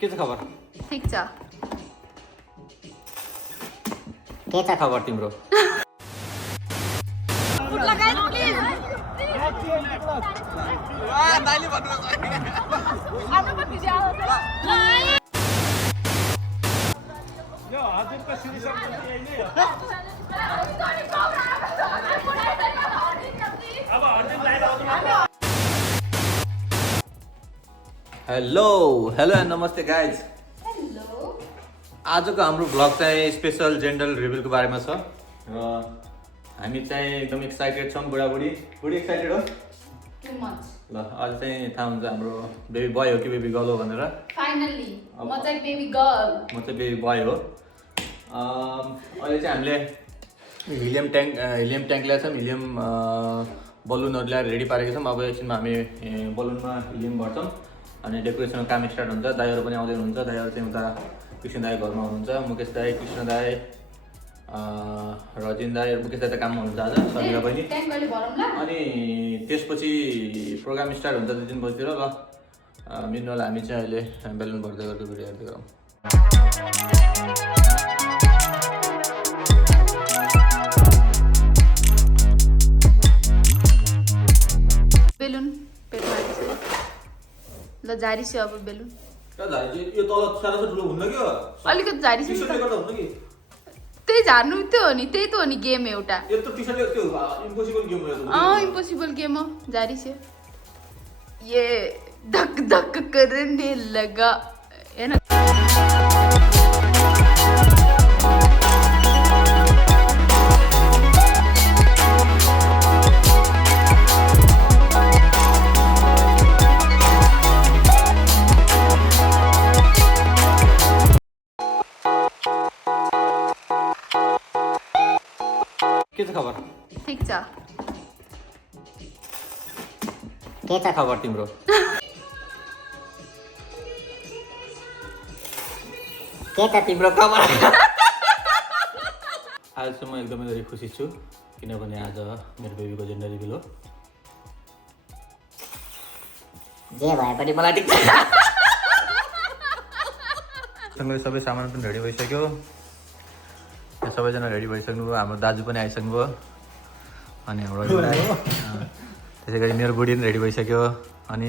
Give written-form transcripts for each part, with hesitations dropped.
के छ खबर? ठीक छ। के छ खबर तिम्रो? हेलो एन्ड नमस्ते गाइज। आजको हाम्रो भ्लग चाहिँ स्पेसल जेन्डर रिभिलको बारेमा छ र हामी चाहिँ एकदम एक्साइटेड छौँ। बुढी एक्साइटेड हो? ल आज चाहिँ थाहा हुन्छ हाम्रो बेबी बोय हो कि बेबी गर्ल हो भनेर। फाइनली म चाहिँ बेबी गर्ल। म चाहिँ बेबी बोय हो। अहिले चाहिँ हामीले हिलियम ट्याङ्क ल्याएको छौँ। हिलियम बलुनहरू ल्याएर रेडी पारेको छौँ। अब एकछिनमा हामी बलुनमा हिलियम भर्छौँ अनि डेकोरेसनको काम स्टार्ट हुन्छ। दाइहरू पनि आउँदै हुनुहुन्छ। दाइहरू चाहिँ उता कृष्ण दाई घरमा हुनुहुन्छ। मुकेश दाई, कृष्ण दाई, रजिन दाई, मुकेश दाई त काममा हुनुहुन्छ आज, समिरा पनि। अनि त्यसपछि प्रोग्राम स्टार्ट हुन्छ 2-3 बजीतिर। ल मिनवाल हामी चाहिँ अहिले बेलुन भर्दै गरेको भिडियो हेर्दै गरौँ। बेलुन पेटमा ल जारी छ अब बेलुन। यो तल सारा ठुलो हुन्न के हो? अलिकति जारी छ। टी-सर्टले गर्दा हुन्न कि? त्यही झार्नु त्यो हो नि, त्यही त हो नि गेम एउटा। यो त टी-सर्टले त्यो इम्पोसिबल गेम हो। इम्पोसिबल गेम हो, जारी छ। ये धक धक करने लगा है ना। के छ खबर? ठीक छ। के छ खबर तिम्रो? के छ तिम्रो खबर? आज चाहिँ म एकदमै धेरै खुसी छु किनभने आज मेरो बेबीको जेन्डर रिभिल हो। जे भए पनि मलाई ठिक छ। सबै सामान पनि रेडी भइसक्यो। सबैजना रेडी भइसक्नुभयो। हाम्रो दाजु पनि आइसक्नुभयो अनि हाम्रो त्यसै गरी मेरो बुढी पनि रेडी भइसक्यो। अनि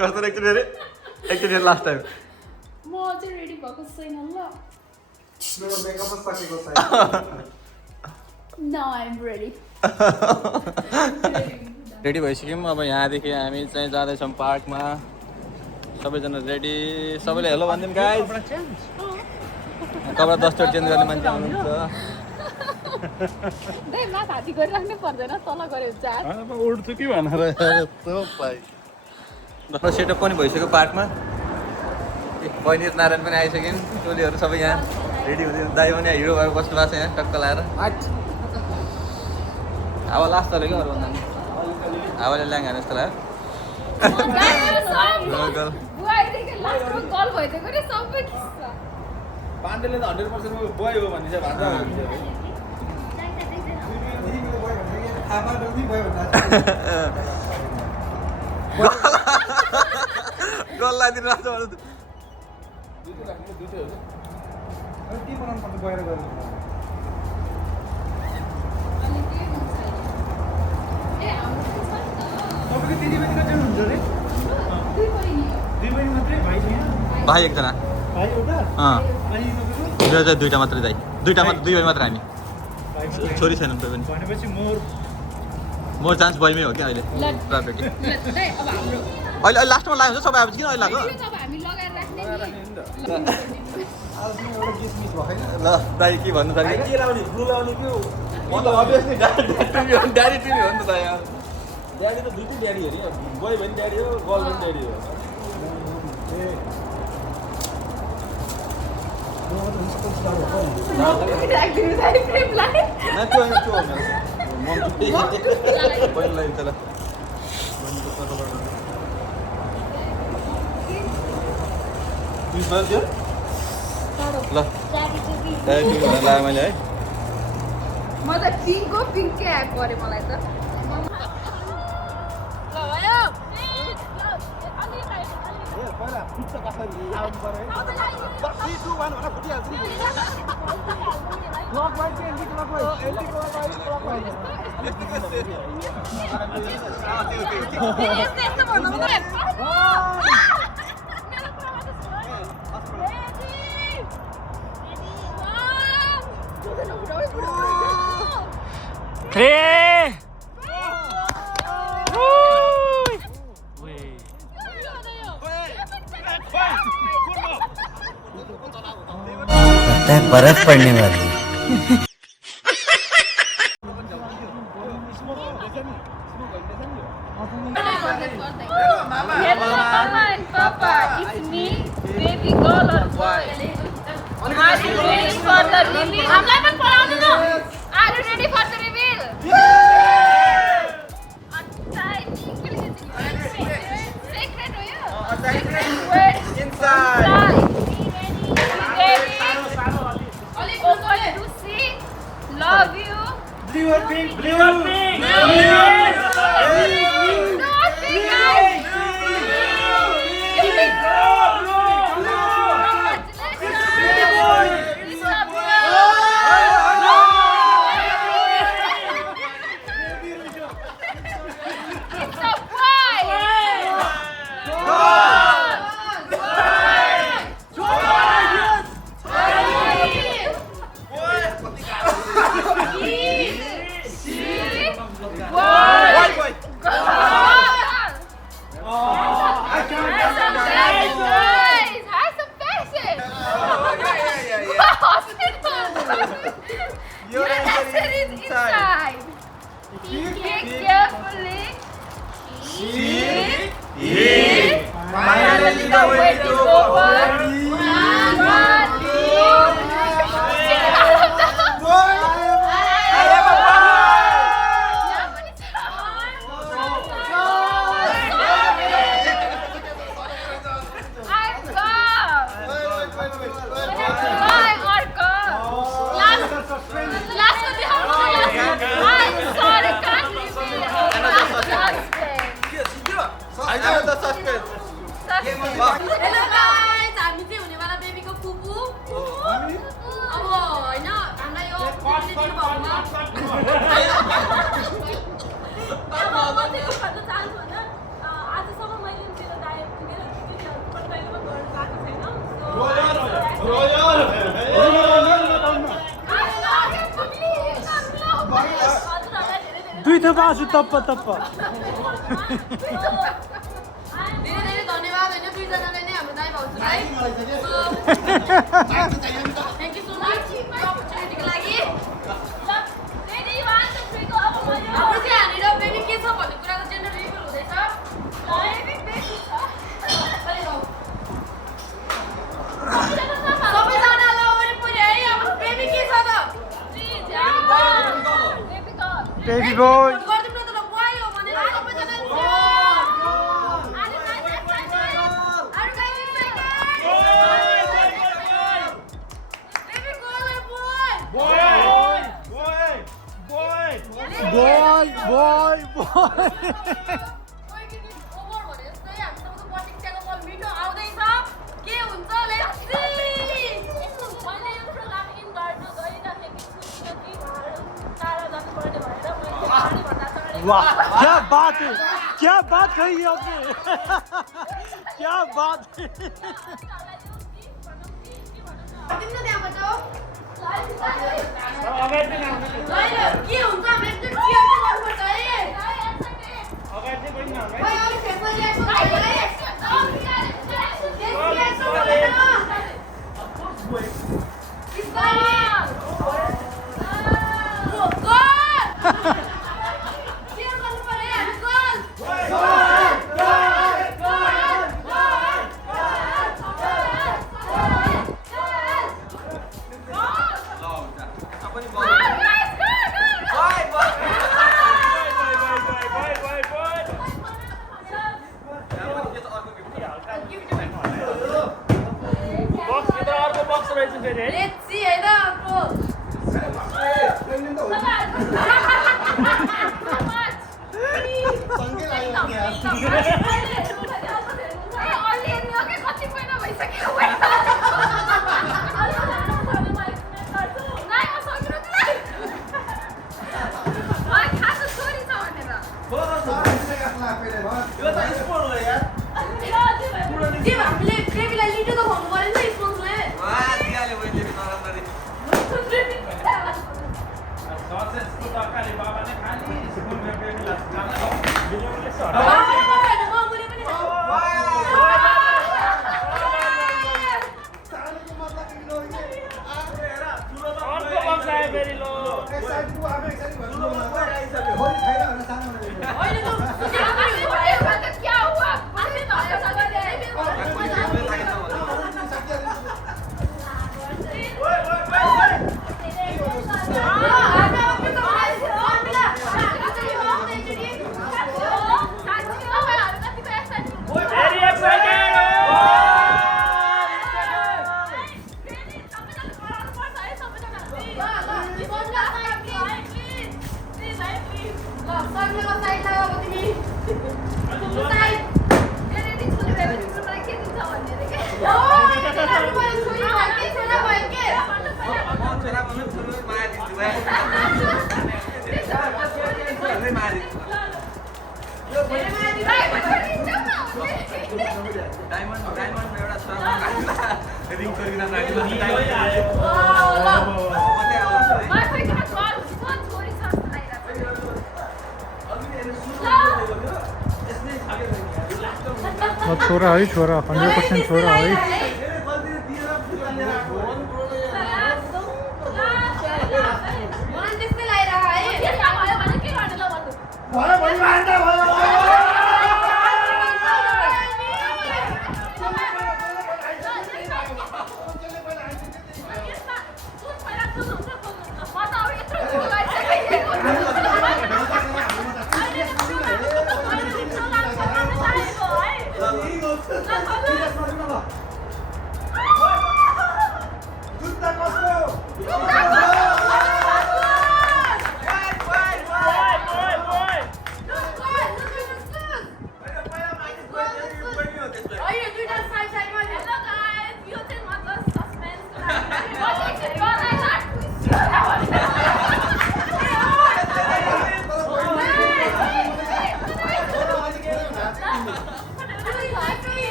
कस्तो एकचोटि लास्ट टाइम म चाहिँ रेडी भएको छैन ल। मेरो मेकअप सकेको छैन। Now I am ready. Ready भइसक्यौँ। अब यहाँदेखि हामी चाहिँ जाँदैछौँ पार्कमा। सबैजना रेडी। सबैले हेलो भनिदिउँ गाइज। कपडा 10 चोटि चेन्ज गर्ने मान्छे आउनुहुन्छ। माथि गरिराख्नै पर्दैन, तल गऱ्यो चार उड्छु कि भनेर सेटअप पनि भइसक्यो पार्कमा। बहिनी नारायण पनि आइसक्यो। टोलीहरू सबै यहाँ रेडी हुँदै। दाइ पनि हिरो भएर बस्नु भएको छ यहाँ टक्क लाएर। अब लास्ट तल क्या अरू भन्दा हावाले ल्याङ हाने जस्तो लाग्यो। पाण्डेले त 100% बोय हो भन्ने चाहिँ भान्जा हुन्छ। गल्ला दिन राख्छ भने त दुईटै राख्नु, दुईटै हो के बनाउनु पर्छ गएर गर्नु। तपाईँको दिदीबहिनी कति हुन्छ रे? दुई बहिनी मात्रै? भाइ छैन? भाइ एकजना। भाइ एउटा? अनि तपाईँको? मेरो चाहिँ दुईवटा मात्रै दाइ। दुई भाइ मात्र हामी। भाइ छोरी छैन कोही पनि। भनेपछि मोर चान्स बहिमै हो क्या अहिले प्रायोरिटी। अहिले लास्टमा लाग्यो हुन्छ सबै आएपछि किन अहिले लाग्यो? ल दाइ के भन्नु छ? के लाउने? ब्लू लाउने कि? म त अभियसली ड्याडी टिभी हो नि त दाइ। ड्याडी त दुईटै ड्याडी हो नि। बोय पनि ड्याडी हो, गर्ल पनि ड्याडी हो। ल लगाएँ मैले है। म त पिङ्कै आएको पऱ्यो मलाई त। लगता है बर्फ पड़ने वाली है। Hello, Mama and Papa. It's me, baby girl or boy. Are you ready for the reveal? Are you ready for the reveal? A tiny secret हो यो? Wait. Inside. Ready? Open to see. Love you. Blue or pink? Blue or pink? Finally the wait is over. Hello guys, हामी चाहिँ हुनेवाला बेबीको फुपू। अब हैन हामीलाई यो फुपूले दिनु भएकोमा अब म चाहिँ के भन्न चाहन्छु भन्दा आजसम्म मैले मेरो डायट मेरो डिटेलहरु कहिलेमा गर्न पाएको छैन। दुई थोपा आँसु तप्प तप्प। धेरै धेरै धन्यवाद हैन दुईजनाले नै हाम्रो दाइ भाउजूलाई। थ्यांक यू सो मच अपर्चुनिटीको लागि। रेडी 1 2 3 को अब मैले अब चाहिँ हामी र बेबी के छ भन्ने कुराको जेन्डर रिभिल हुँदैछ। बेबी बेबी छ। अलि गाउँ। सबैजना ल अगाडि पुगे है अब बेबी के छ त? Please baby girl. Baby boy. गर्दिम न त ल बोय हो भने सबैजना बोय बोय वाह क्या बात कही आपने क्या बात है Let's see, है ना आपको कति महिना भइसक्यो यो त स्पोर्ट हो यार के हामीले बेबीलाई लिटो त भन्नु पर्यो नि स्पोन्सले सक्सेसको टक्काले बाबाले खाली स्कुलमा बेबीलाई जान बिजोले ममुले पनि अर्को बक्स आयो फेरि लो क्या हुआ very excited छोरा है छोरा 100% छोरा है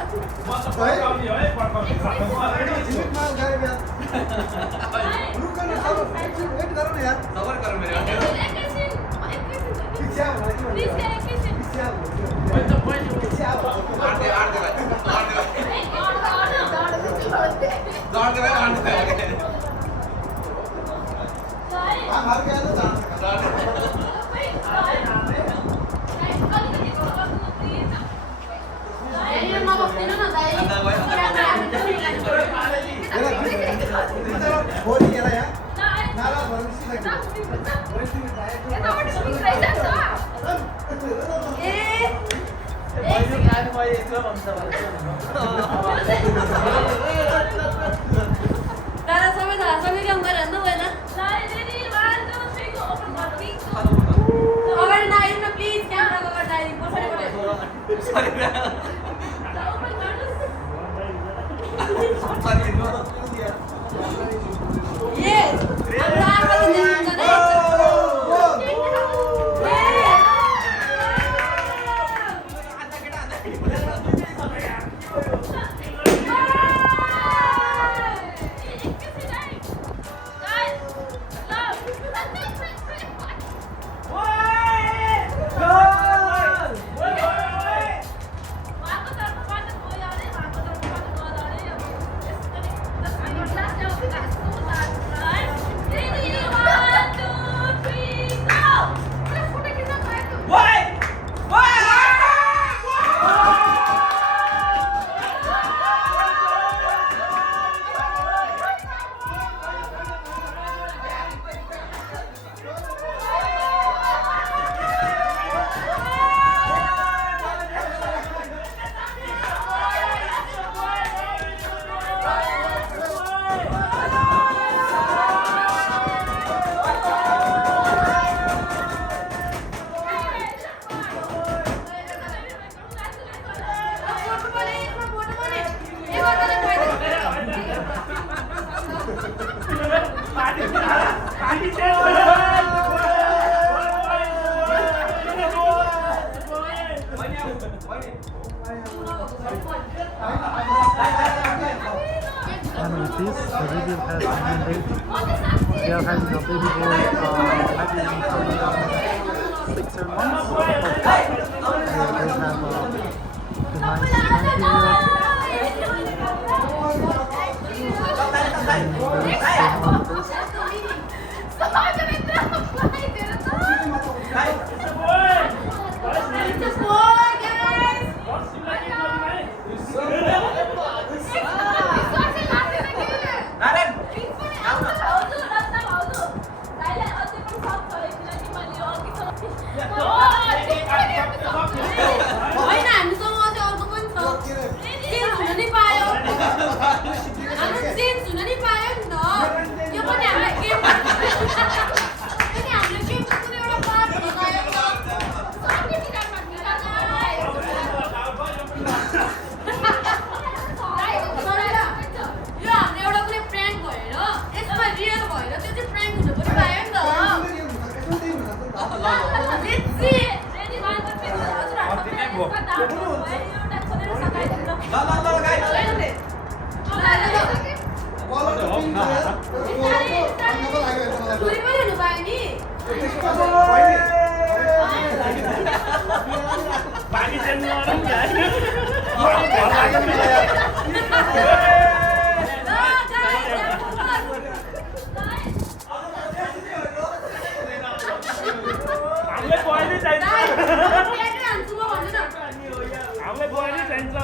Stop! यताबाट स्पिक रहेछ तारा सबै थाहा सबै काम गरेर न होइन अगाडि नआइनु न प्लिज क्यामेराको अगाडि नआइदिनु पछाडिबाट Yes! हाम्रो आमाले देख्नुहुन्छ नि? And with this, the video has ended. We are having a baby boy having 6 months. They have a nice होइन हामीसँग अझै अर्को पनि छ चेन्ज हुन नि पायो हाम्रो चेन्ज हुन नि पायो नि त यो पनि हामीले गेम हामीले गेमको कुनै एउटा पार्ट हुन गयो नि यो हाम्रो एउटा कुनै प्र्याङ्क भएर यसमा रियल भएर त्यो चाहिँ प्र्याङ्क हुन पनि पायो नि त छोरी पनि हुनु पायो नि पानी चाहिँ नरम हामीले बॉयले चाहिन्छ हामीले बॉयले चाहिन्छ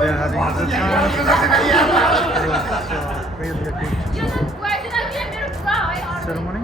they're having a good time. It was really a good ceremony.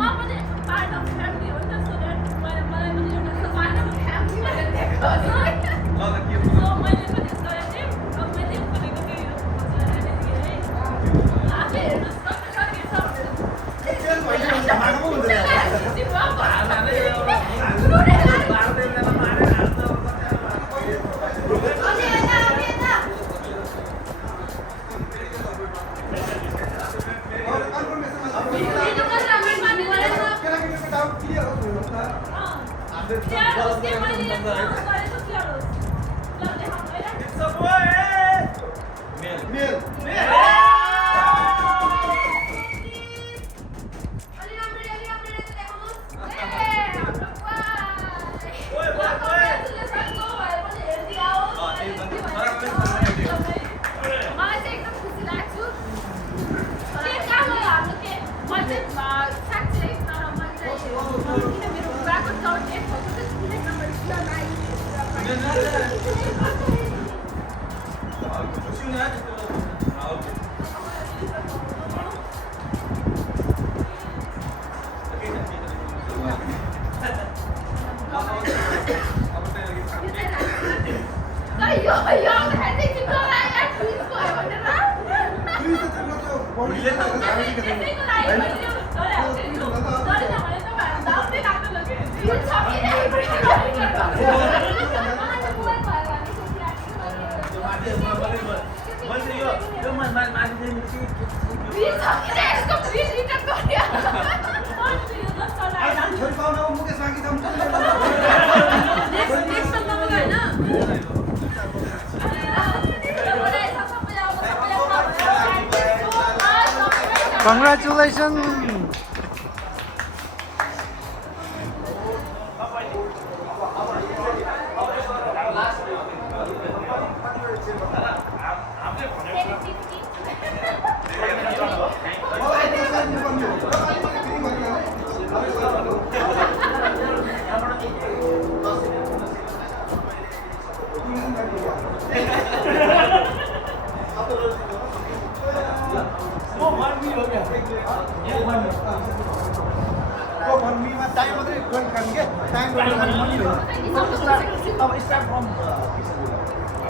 Congratulations!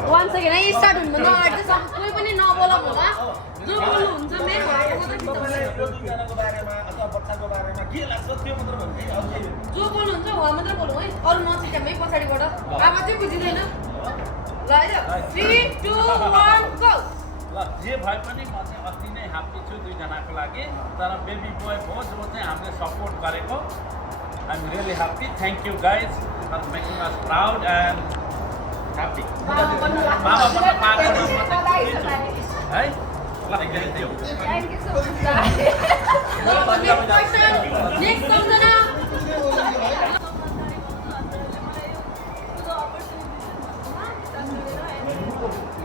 One second, I start हुनु न आर्ट चाहिँ कोही पनि नबोला होला जो बोल्नु हुन्छ मेन भएको मात्रै जो बोल्नुहुन्छ उहाँ मात्रै बोलौँ है अरू नचिकामै पछाडिबाट आमा चाहिँ बुझिँदैन ल है 3 2 1 गो ल जे भए पनि म चाहिँ अस्ति नै ह्याप्पी छु दुईजनाको लागि तर बेबी बोय हो जो चाहिँ हामीले सपोर्ट गरेको I am really happy thank you guys for making us proud and happy मामा बन्न पाएको है ल थ्याङ्क यू नेक्स्ट सम्झना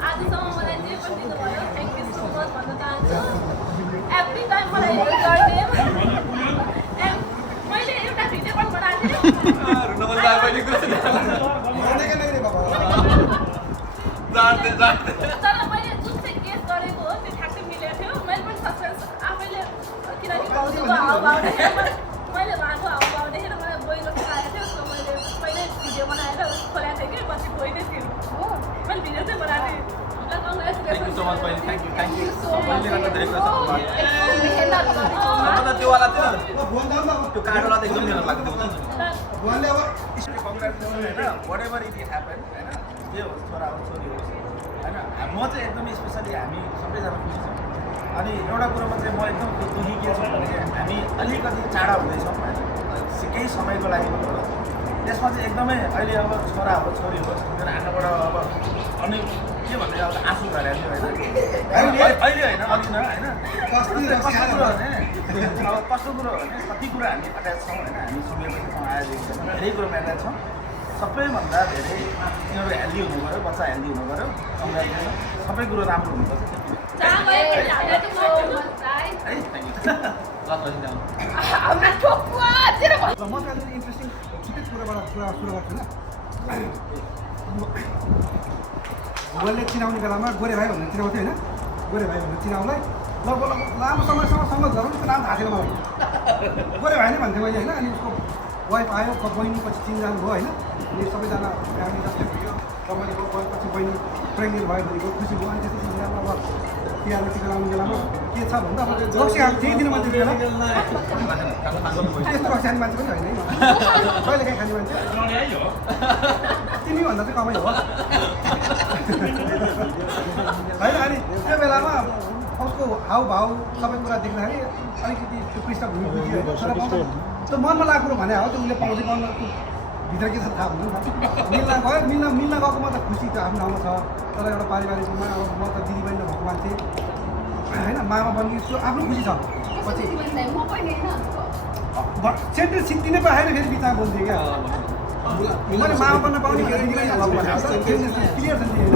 आजसम्म मलाई जे पनि दिनुभयो थ्याङ्क यू सो मच भन्न चाहन्छु एभ्री टाइम मलाई हेल्प गरिदियो मैले एउटा भिडियो पनि बनाएको थिएँ तर मैले जुन चाहिँ गेस गरेको हो त्यो ठ्याक्कै मिलेको थियो मैले पनि सस्पेन्स आफैले किनकि भाउजूको हाउभाव देखेर मैले उहाँको हाउभाव देखेर मलाई बोइलो खाएको थियो सो मैले पहिल्यै भिडियो बनाएर खोलेको थिएँ कि पछि बोइ नै थियो हो मैले भिडियो चाहिँ बनाएको थिएँ थ्याङ्क यू सो मच बहिनी थ्याङ्क यू मैले गर्दा धेरै कुरा त्यो वाला थियो त्यो कार्डवाला त एकदम मिहिनेत लाग्थ्यो वाट एभर इट ह्यापन होइन जे होस् छोरा होस् छोरी होस् होइन म चाहिँ एकदमै स्पेसली हामी सबैजना खुसी छौँ अनि एउटा कुरोमा चाहिँ म एकदम दुःखी के छु भने हामी अलिकति चाँडा हुँदैछौँ होइन केही समयको लागि मात्र त्यसमा चाहिँ एकदमै अहिले अब छोरा होस् छोरी होस् मेरो आँखाबाट अब अनि के भन्ने अब आँसु भइरहेको थियो होइन अहिले होइन अघि न होइन कस्तो कुरो भने अब कस्तो कुरो भने कति कुरा हामी एट्याच छौँ होइन हामी सुनेपछि छौँ आयोदेखि धेरै कुरोमा एट्याच छौँ सबैभन्दा धेरै तिनीहरू हेल्दी हुनु पऱ्यो बच्चा हेल्दी हुनु पऱ्यो सबै कुरो राम्रो हुनुपर्छ म चाहिँ इन्ट्रेस्टिङ छुट्टै कुराबाट कुरा सुरु गर्छु ल मैले चिनाउने बेलामा गोरे भाइ भनेर चिनाउँथेँ होइन गोरे भाइ भनेर चिनाउलाई लगभग लामो समयसम्म सङ्गत गरौँ त्यो नाम थाहा थिएन मलाई गोरे भाइ नै भन्थेँ मैले होइन अनि उसको वाइफ आयो बहिनी पछि चिनजान भयो होइन अनि सबैजना फ्यामिली जस्तै भयो तपाईँको पछि बहिनी प्रेग्नेन्ट भयो भनेको खुसी भयो अनि त्यस्तो चिजमा अब तिहारमा टिका लाउने बेलामा के छ भन्दा अब रक्सी खाएको त्यही दिन मान्छे बेला त्यस्तो रक्सी खाने मान्छे पनि होइन है कहिले काहीँ खाने मान्छे तिमीभन्दा चाहिँ कमाइ हो होइन अनि त्यो बेलामा उसको हाउभाउ सबै कुरा देख्दाखेरि अलिकति त्यो पृष्ठभूमि बुझ्यो होइन तर त्यो मनमा लाग्नु भने हो त्यो उसले पाउँदै मनमा भित्र के छ थाहा हुँदैन मिल्न गयो मिल्न गएकोमा त खुसी त आफ्नो ठाउँमा छ तर एउटा पारिवारिकमा अब म त दिदी बहिनी भएको मान्छे होइन मामा बन्ने त्यो आफ्नो खुसी छ पछि सेन्टेन्स सिद्धिनै पाएन फेरि बिचमा बोल्थेँ क्या मैले मामा बन्न पाउने फेरि दिदी बहिनी भएको भने क्लियर छ नि होइन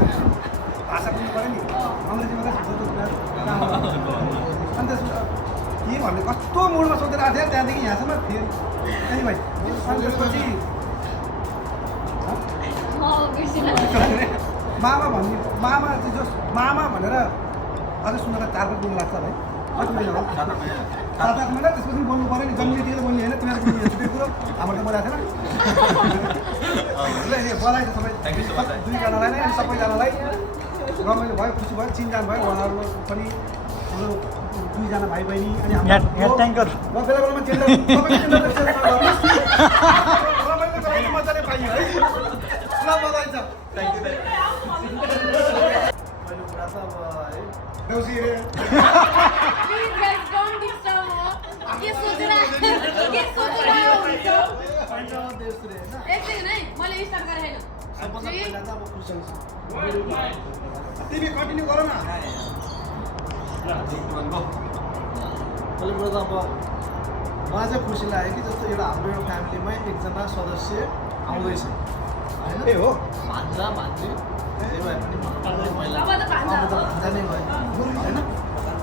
भाषा पनि पऱ्यो नि अङ्ग्रेजीमा अन्त के भन्ने कस्तो मुडमा सोधेर आएको थियो त्यहाँदेखि यहाँसम्म फेरि एनिभाइ अनि त्यसपछि मामा भन्ने मामा चाहिँ जस मामा भनेर अझै सुन्नलाई 4 वर्ष दिन लाग्छ भाइ कति महिना हो 7-8 महिना त्यसपछि बोल्नु पऱ्यो नि जन्मिएतिर बोल्ने होइन तिमीहरू बोल्ने छुट्टै कुरो हाम्रो त बोलाएको थिएन बोलाइ त सबै दुईजनालाई नै अनि सबैजनालाई रमाइलो भयो खुसी भयो चिनजान भयो उहाँहरू पनि हाम्रो दुईजना भाइ बहिनी अनि ट्याङ्कर म बेला बेलामा रमाइलो गराउने मजाले पाइयो है ल बधाई छ पहिलो कुरा त अब है देउसी रे तिमी कन्टिन्यू गर न पहिलो कुरो त अब मलाई चाहिँ खुसी लाग्यो कि जस्तो एउटा हाम्रो एउटा फ्यामिलीमै एकजना सदस्य आउँदैछ होइन ए हो भान्जा भान्जी जे भए पनि महिला अब त भान्जा नै भयो होइन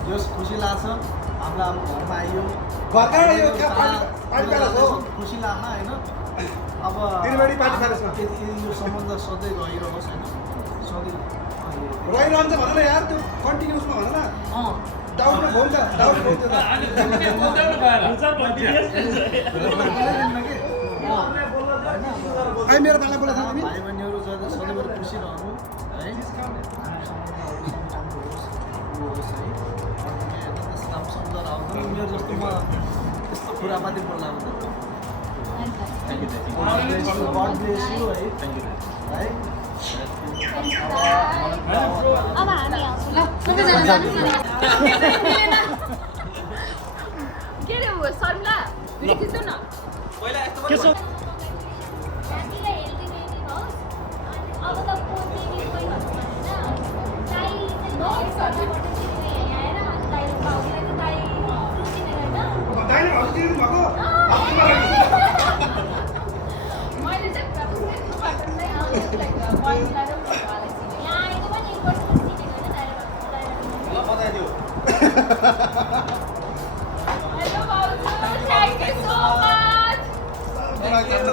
यो खुसी लाग्छ हामीलाई अब घरमा आइयो खुसी लाग्न होइन अब यो सम्बन्ध सधैँ रहिरहोस् होइन सधैँ रहिरहन्छ भन न यार त्यो कन्टिन्युसमा भन न डाउट हुन्छ डाउट हुन्छ खै मेरो बाला बोला भाइ बहिनीहरू सधैँभरि खुसी रहनु है सम्झना आउँछ उनीहरू जस्तो म यस्तो कुरामाथि बोल्दा हुन्छ गड ब्लेस यु है है अब हामी आउँछौँ ल सबैजना जानुहोस् न के रे हो शर्मिला भिडियो खिच्नु न के छ अब त पोती कोही भन्नु दाइ चाहिँ आएर दाइले पाउँदैन दाइ दाइले हस्पिटल भएको मैले चाहिँ बाटोमै आउँछु लाइक बहिनीलाई र बुवालाई चिने यहाँ आएको पनि इम्पोर्टेन्ट चिनेको होइन दाइले बताइदियो हेलो बाबु थ्याङ्क यू सो मच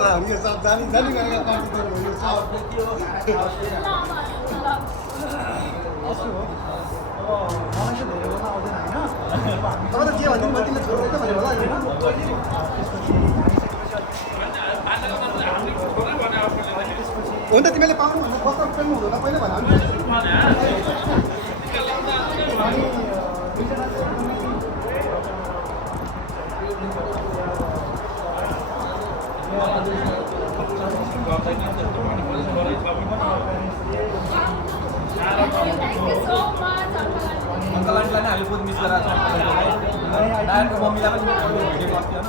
हामी सब जानी जानी गरेर कम्प्लिट गर्नु यो सब मलाई चाहिँ धेरै बोल्न आउँदैन होइन अब त के भन्नु म तिमीले छोडेर त भनेर होला होइन हुन्छ तिमीले पाउनु भन्दा बस्न पेल्नु हुँदैन पहिला भन अङ्कल आन्टीलाई नै हामीले बहुत मिस गरेको छ नारायणको मम्मीलाई पनि भिडियो गर्थ्यो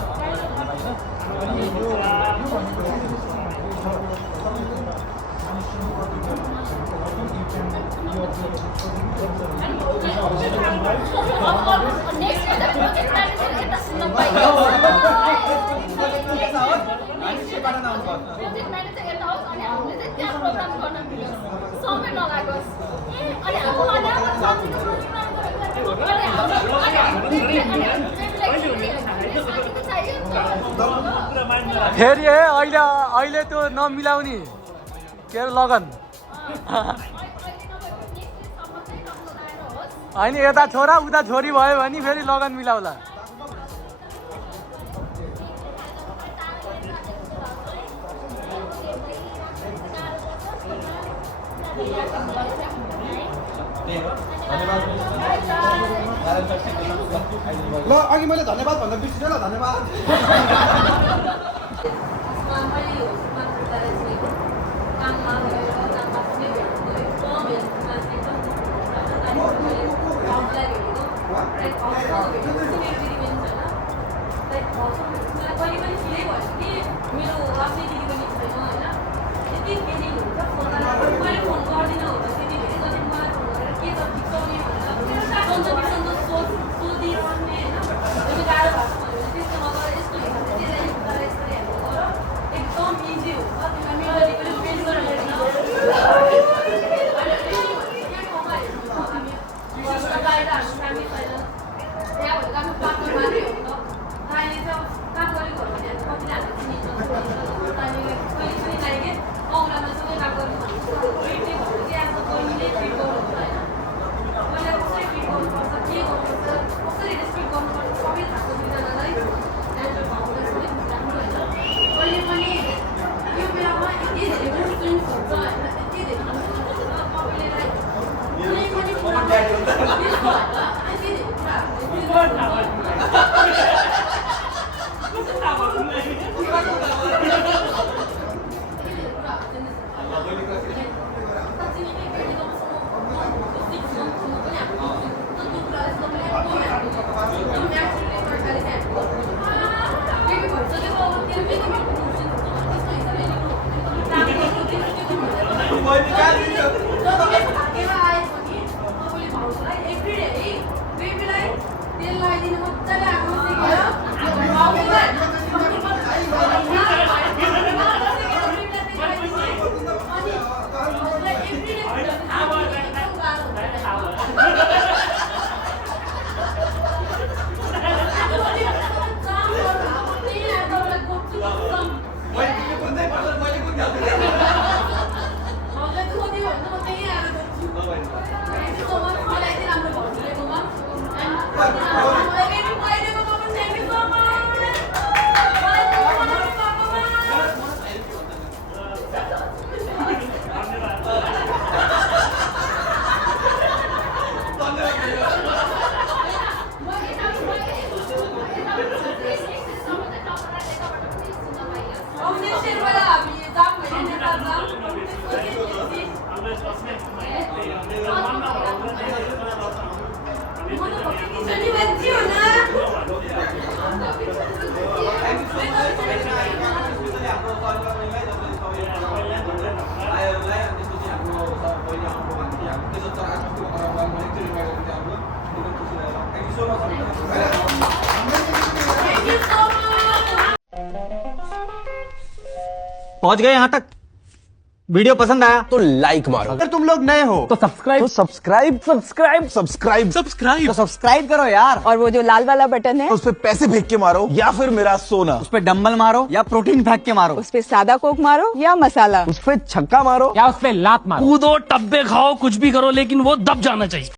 फेरि है अहिले त्यो नमिलाउने के अरे लगन होइन यता छोरा उता छोरी भयो भने फेरि लगन मिलाउला ल अघि मैले धन्यवाद भन्दा बिर्सिनु ल धन्यवाद मैले होस्टमा गरेको काममा गएर काममा पनि भेट्नु एकदम हेल्पमा एकदम मैले हाउसलाई भेटेको लाइक हाउसको भेटेको मेरो दिदीबहिनी छैन लाइक हाउसको मलाई कहिले पनि फिलै भयो कि मेरो आफ्नै दिदीबहिनी छैन होइन यति फिलिङ हुन्छ फोन मैले फोन गर्दिनँ होला त्यति धेरै जति मलाई फोन गरेर के छ ठिक छ नि भनेर सन्चो बिसन्चो सोधिरहने होइन त्यो गाह्रो भएको छ भने त्यस्तो नगर यस्तो हेर्दा त्यसलाई यसरी हेर्नु गर एकदम इजी हुन्छ तिमीलाई मेमोरी पनि पेज गरेर हेर्न बाहिर हाम्रो फ्यामिली छैन त्यहाँ भनेको आफ्नो पार्टनर मात्रै हो नि त अहिले चाहिँ काम गरेको हो भने कतिले हामीले चिनिन्छ कहिले पनि लाग्यो औँलामा सँगै काम गर्नु भनेको ट्रिटै भन्यो कि आफ्नो बहिनीले ट्रिट गर्नुहुन्छ होइन पहिला कसरी ट्रिट गर्नुपर्छ के गर्नुपर्छ कसरी रेस्पेक्ट गर्नुपर्छ सबै थाहा छ दुईजनालाई एन्जर भाउलाई सबै राम्रो होइन कहिले पनि यो बेलामा यति धेरै मुस्लिम्स हुन्छ होइन यति धेरै मुस्लिम्स हुन्छ तपाईँले लाइक कुनै पनि कुरामा यति धेरै पहुंच गए यहाँ तक। वीडियो पसंद आया तो लाइक मारो। अगर तुम लोग नए हो तो सब्सक्राइब सब्सक्राइब करो यार। और वो जो लाल वाला बटन है उस पे पैसे फेंक के मारो या फिर मेरा सोना। उस पे डंबल मारो या प्रोटीन फेंक के मारो। उस पे सादा कोक मारो या मसाला। उस पे छक्का मारो या उस पे लात मारो। कूदो टब्बे खाओ कुछ भी करो लेकिन वो दब जाना चाहिए।